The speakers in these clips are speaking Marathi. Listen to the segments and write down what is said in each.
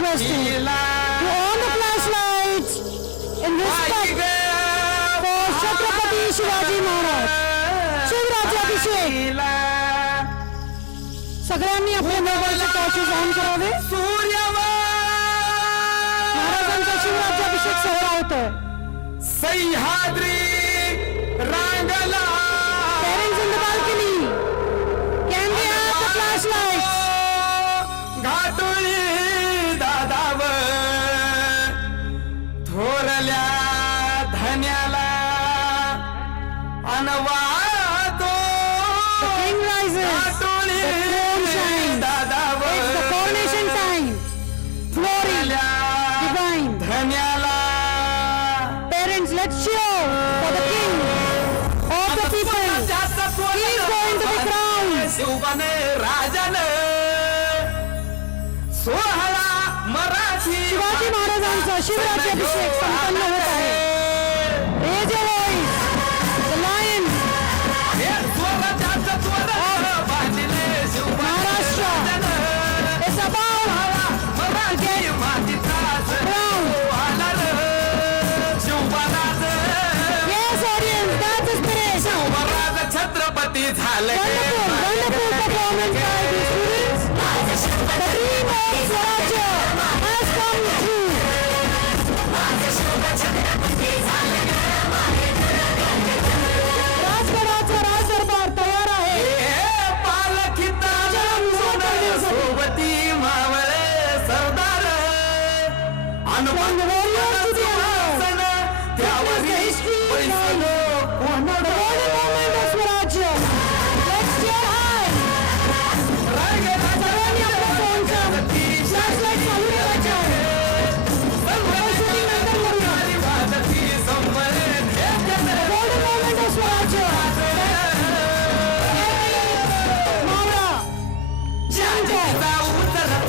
requesting to on the flashlights in respect for Chhatrapati Shivaji Maharaj. शिवराज्याभिषेक. सगळ्यांनी आपले मोबाईलचे टॉर्चेस ऑन करावे. महाराजांचा शिवराज्याभिषेक सोहळा होतोय. Sahyadri रांगला. Parents in the balcony, can we have the flashlights? घाटुळी दादाव थोरल्या धन्याला अनवादो. The king rises, घाटुळी the throne shines. दादाव It's the coronation time. Glory, divine. धन्याला. Parents, let's cheer for the king of the people. He is going to be crowned. शिवबाने Rajan सोहळा मराठी. शिवाजी महाराजांचा शिवराज्याभिषेक संपन्न होत आहे. Raise your voice. The lion Maharashtra is about to get crowned. Yes, audience, that's the spirit. Chhatrapati झाले. Wonderful, wonderful performance by the students. The dream of Swarajya has come true. राजगडाचा राजदरबार तयार आहे. पालखीता सोबती मावळे सरदार From the warriors to the emperor, witness the history behind the golden moment of Swarajya. Let's cheer high. सगळ्यांनी आपल्या फोनचा flashlight चालू ठेवायचा आहे. shooting नंतर करूया. The golden moment of Swarajya. Mawra, Janjay,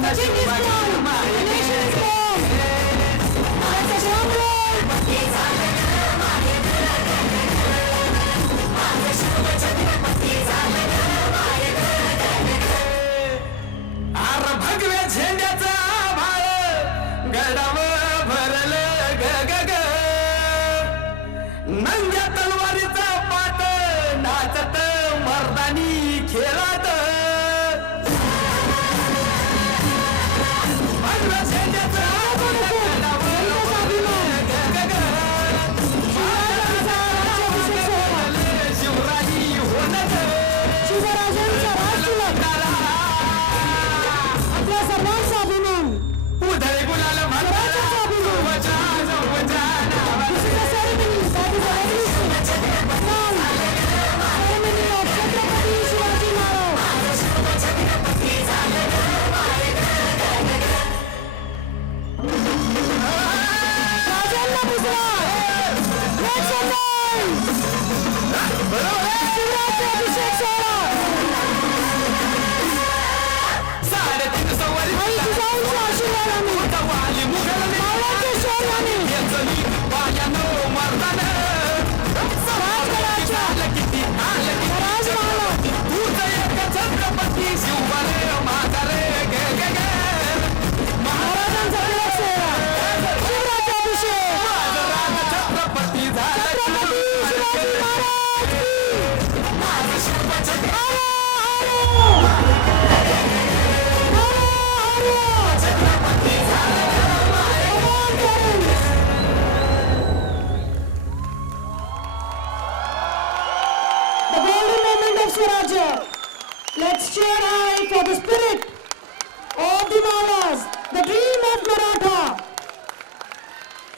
the king is crowned, the nation is born. Let the drum roll. आर भगव्या झेंड्याचा भाळ गडावर भरलं ग ग ग. नंग्या तलवारीचा पाट नाचत मर्दानी खेळात. भगव्या झेंड्याचा भाळ गडावर भरलं ग ग ग. शिवराजी होणं शिवराजांचा राजतिलक. आपल्या सर्वांचा अभिमान. उधळी गुलाल स्वराज्याचा अभिमान. This is a ceremony that is a revolution. Crown. Ceremony of Chhatrapati Shivaji Maharaj. राजांना बुजवा. Make some noise. शिवराज्याभिषेक सोहळा. आई जिजाऊंच्या आशीर्वादाने, मावळ्यांच्या शौर्याने, राजगडाच्या राजमहालात महाराजांचा तिलक सोहळा. शिवराज्याभिषेक. छत्रपती शिवाजी महाराज की. The golden moment of Swarajya. Let's cheer high for the spirit of the Malas, the dream of